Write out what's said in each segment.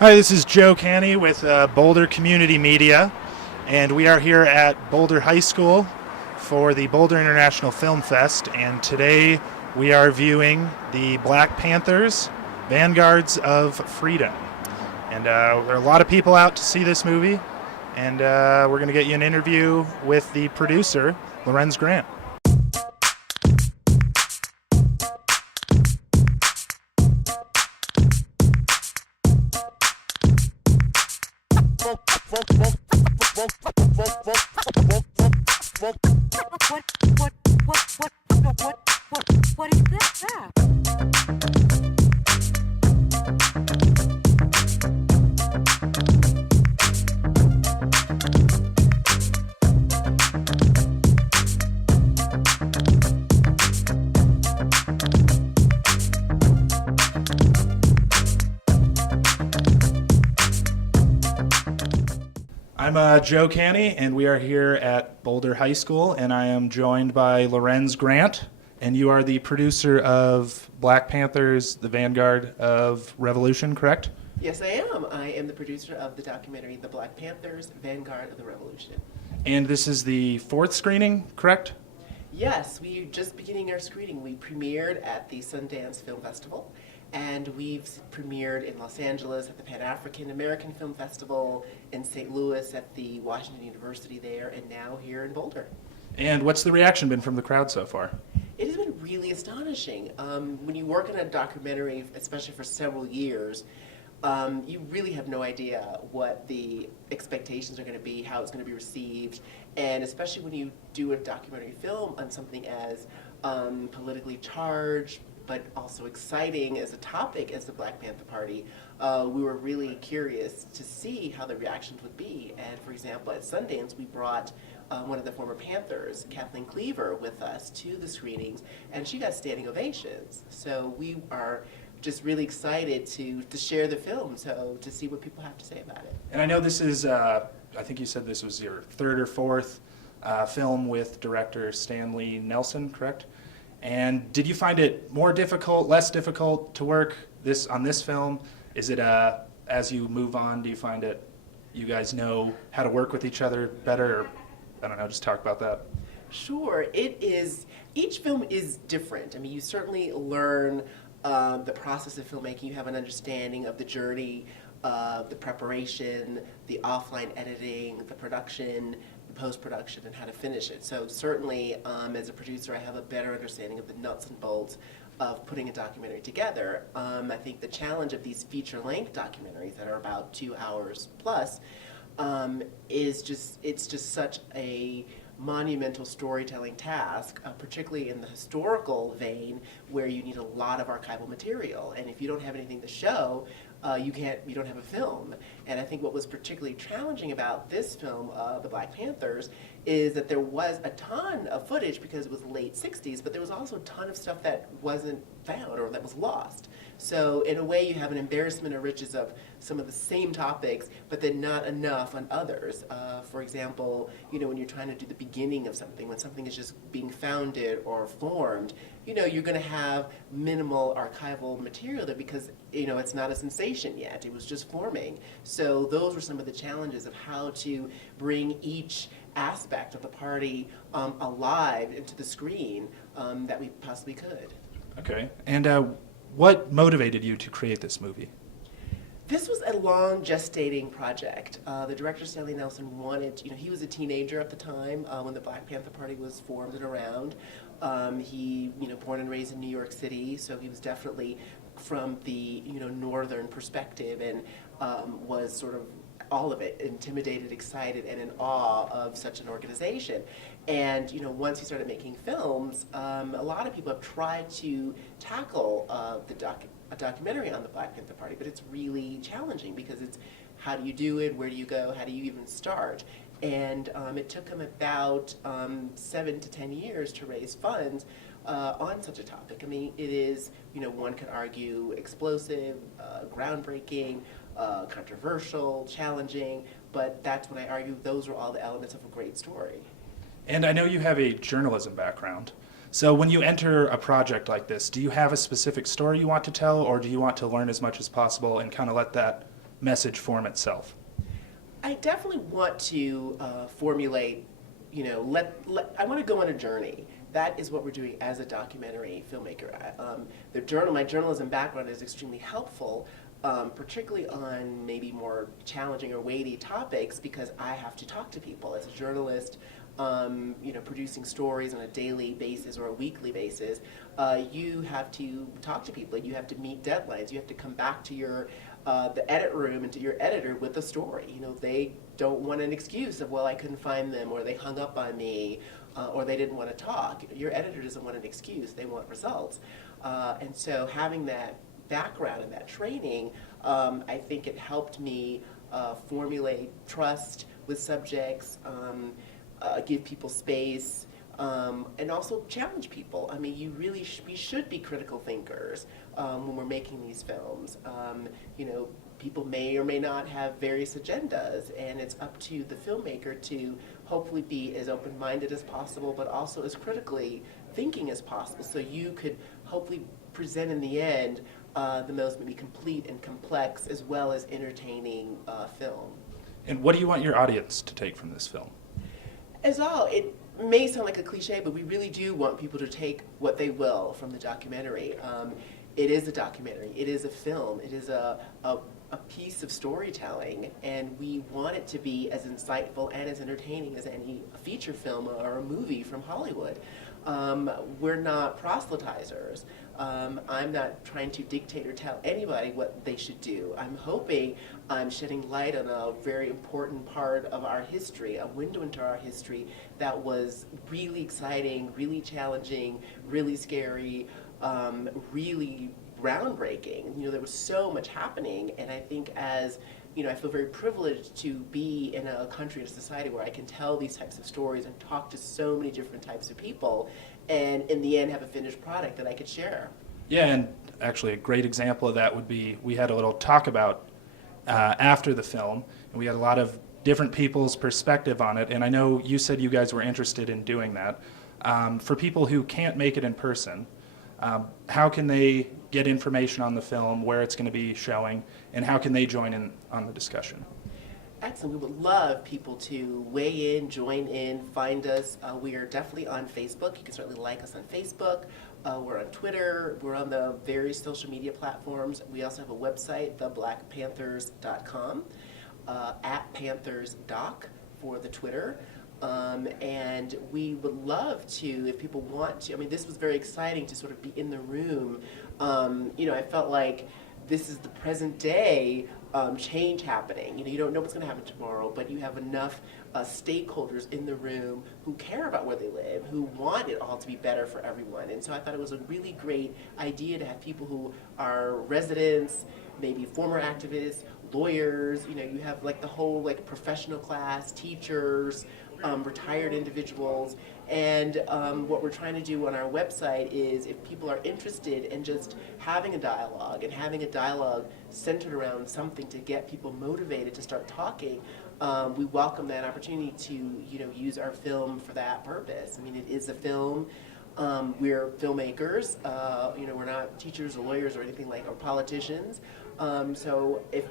Hi, this is Joe Canny with Boulder Community Media, and we are here at Boulder High School for the Boulder International Film Fest, and today we are viewing the Black Panthers, Vanguards of Freedom. And there are a lot of people out to see this movie, and we're going to get you an interview with the producer, Lorenz Grant. What is that? I'm Joe Canny, and we are here at Boulder High School, and I am joined by Lorenz Grant, and you are the producer of Black Panthers, the Vanguard of Revolution, correct? Yes, I am. I am the producer of the documentary The Black Panthers, Vanguard of the Revolution. And this is the fourth screening, correct? Yes, we're just beginning our screening. We premiered at the Sundance Film Festival, and we've premiered in Los Angeles at the Pan-African American Film Festival, in St. Louis at the Washington University there, and now here in Boulder. And what's the reaction been from the crowd so far? It has been really astonishing. When you work on a documentary, especially for several years, you really have no idea what the expectations are going to be, how it's going to be received, and especially when you do a documentary film on something as politically charged, but also exciting as a topic as the Black Panther Party, we were really curious to see how the reactions would be. And for example, at Sundance, we brought one of the former Panthers, Kathleen Cleaver, with us to the screenings, and she got standing ovations. So we are just really excited to share the film, so to see what people have to say about it. And I know this is, I think you said this was your third or fourth film with director Stanley Nelson, correct? And did you find it more difficult, less difficult to work on this film? Is it, as you move on, do you find it, you guys know how to work with each other better? Or, I don't know, just talk about that. Sure, it is, each film is different. I mean, you certainly learn the process of filmmaking. You have an understanding of the journey, the preparation, the offline editing, the production, post-production, and how to finish it. So certainly, as a producer, I have a better understanding of the nuts and bolts of putting a documentary together. I think the challenge of these feature-length documentaries that are about 2 hours plus is it's just such a monumental storytelling task, particularly in the historical vein, where you need a lot of archival material. And if you don't have anything to show, you don't have a film. And I think what was particularly challenging about this film, The Black Panthers, is that there was a ton of footage because it was late 60s, but there was also a ton of stuff that wasn't found or that was lost. So in a way, you have an embarrassment of riches of some of the same topics, but then not enough on others. For example, when you're trying to do the beginning of something, when something is just being founded or formed, you're going to have minimal archival material there because, it's not a sensation yet. It was just forming. So those were some of the challenges of how to bring each aspect of the party alive into the screen that we possibly could. Okay. And what motivated you to create this movie? This was a long gestating project. The director, Stanley Nelson, wanted, he was a teenager at the time when the Black Panther Party was formed and around. He, born and raised in New York City, so he was definitely from the, northern perspective, and was sort of all of it, intimidated, excited, and in awe of such an organization. And once he started making films, a lot of people have tried to tackle a documentary on the Black Panther Party, but it's really challenging because it's how do you do it, where do you go, how do you even start? And it took him about 7 to 10 years to raise funds on such a topic. I mean, it is, one could argue explosive, groundbreaking, controversial, challenging, but that's when I argue those are all the elements of a great story. And I know you have a journalism background. So when you enter a project like this, do you have a specific story you want to tell, or do you want to learn as much as possible and kind of let that message form itself? I definitely want to formulate, I want to go on a journey. That is what we're doing as a documentary filmmaker. My journalism background is extremely helpful, particularly on maybe more challenging or weighty topics, because I have to talk to people as a journalist. Producing stories on a daily basis or a weekly basis, you have to talk to people. You have to meet deadlines. You have to come back to the edit room and to your editor with a story. They don't want an excuse of, well, I couldn't find them, or they hung up on me, or they didn't want to talk. Your editor doesn't want an excuse. They want results. And so having that background and that training, I think it helped me formulate trust with subjects, give people space, and also challenge people. I mean, we should be critical thinkers when we're making these films. People may or may not have various agendas, and it's up to the filmmaker to hopefully be as open-minded as possible, but also as critically thinking as possible, so you could hopefully present in the end the most maybe complete and complex as well as entertaining film. And what do you want your audience to take from this film? It may sound like a cliche, but we really do want people to take what they will from the documentary. It is a documentary. It is a film. It is a piece of storytelling, and we want it to be as insightful and as entertaining as any feature film or a movie from Hollywood. We're not proselytizers. I'm not trying to dictate or tell anybody what they should do. I'm hoping I'm shedding light on a very important part of our history, a window into our history that was really exciting, really challenging, really scary, really groundbreaking. There was so much happening, and I think I feel very privileged to be in a country and a society where I can tell these types of stories and talk to so many different types of people, and in the end have a finished product that I could share. Yeah, and actually a great example of that would be, we had a little talk about after the film, and we had a lot of different people's perspective on it, and I know you said you guys were interested in doing that. For people who can't make it in person, how can they get information on the film, where it's going to be showing, and how can they join in on the discussion? Excellent. We would love people to weigh in, join in, find us. We are definitely on Facebook. You can certainly like us on Facebook. We're on Twitter. We're on the various social media platforms. We also have a website, theblackpanthers.com, at PanthersDoc for the Twitter. And we would love to, if people want to, this was very exciting to sort of be in the room. I felt like this is the present day change happening. You don't know what's going to happen tomorrow, but you have enough stakeholders in the room who care about where they live, who want it all to be better for everyone. And so I thought it was a really great idea to have people who are residents, maybe former activists, lawyers, you have like the whole professional class, teachers, retired individuals, and what we're trying to do on our website is, if people are interested in just having a dialogue centered around something to get people motivated to start talking, we welcome that opportunity to use our film for that purpose. It is a film. We're filmmakers. We're not teachers or lawyers or anything or politicians. So if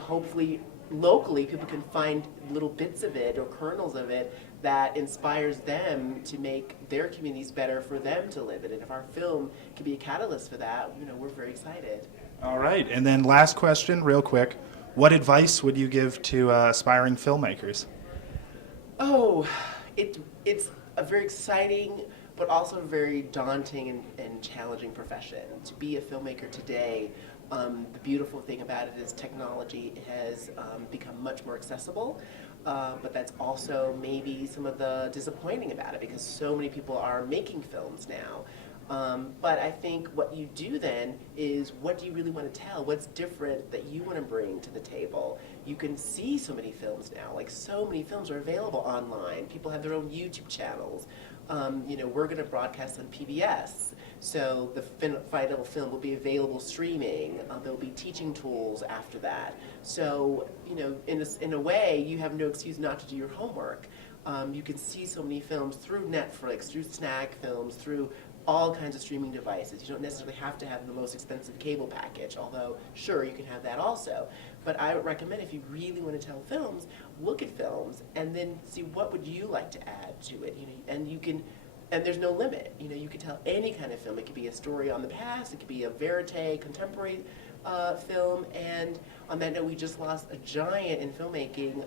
hopefully locally people can find little bits of it or kernels of it that inspires them to make their communities better for them to live in. And if our film can be a catalyst for that, we're very excited. All right, and then last question, real quick. What advice would you give to aspiring filmmakers? Oh, it's a very exciting but also a very daunting and challenging profession. To be a filmmaker today, the beautiful thing about it is technology has become much more accessible, but that's also maybe some of the disappointing about it, because so many people are making films now. But I think what you do then is, what do you really want to tell? What's different that you want to bring to the table? You can see so many films now. So many films are available online. People have their own YouTube channels. We're going to broadcast on PBS. So the final film will be available streaming. There'll be teaching tools after that. So, in a way, you have no excuse not to do your homework. You can see so many films through Netflix, through Snack Films, through all kinds of streaming devices. You don't necessarily have to have the most expensive cable package, although sure, you can have that also. But I would recommend, if you really want to tell films, look at films and then see what would you like to add to it. And you can, and there's no limit. You can tell any kind of film. It could be a story on the past. It could be a verite, contemporary film. And on that note, we just lost a giant in filmmaking,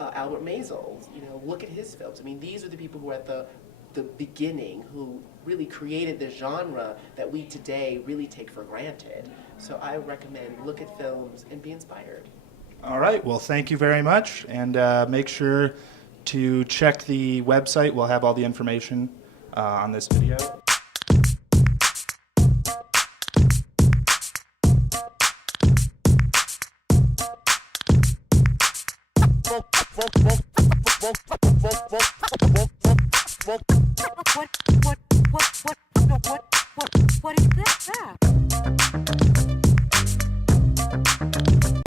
Albert Maysles. Look at his films. I mean, these are the people who are at the beginning, who really created the genre that we today really take for granted. So I recommend look at films and be inspired. All right. Well, thank you very much. And make sure to check the website. We'll have all the information on this video. Folk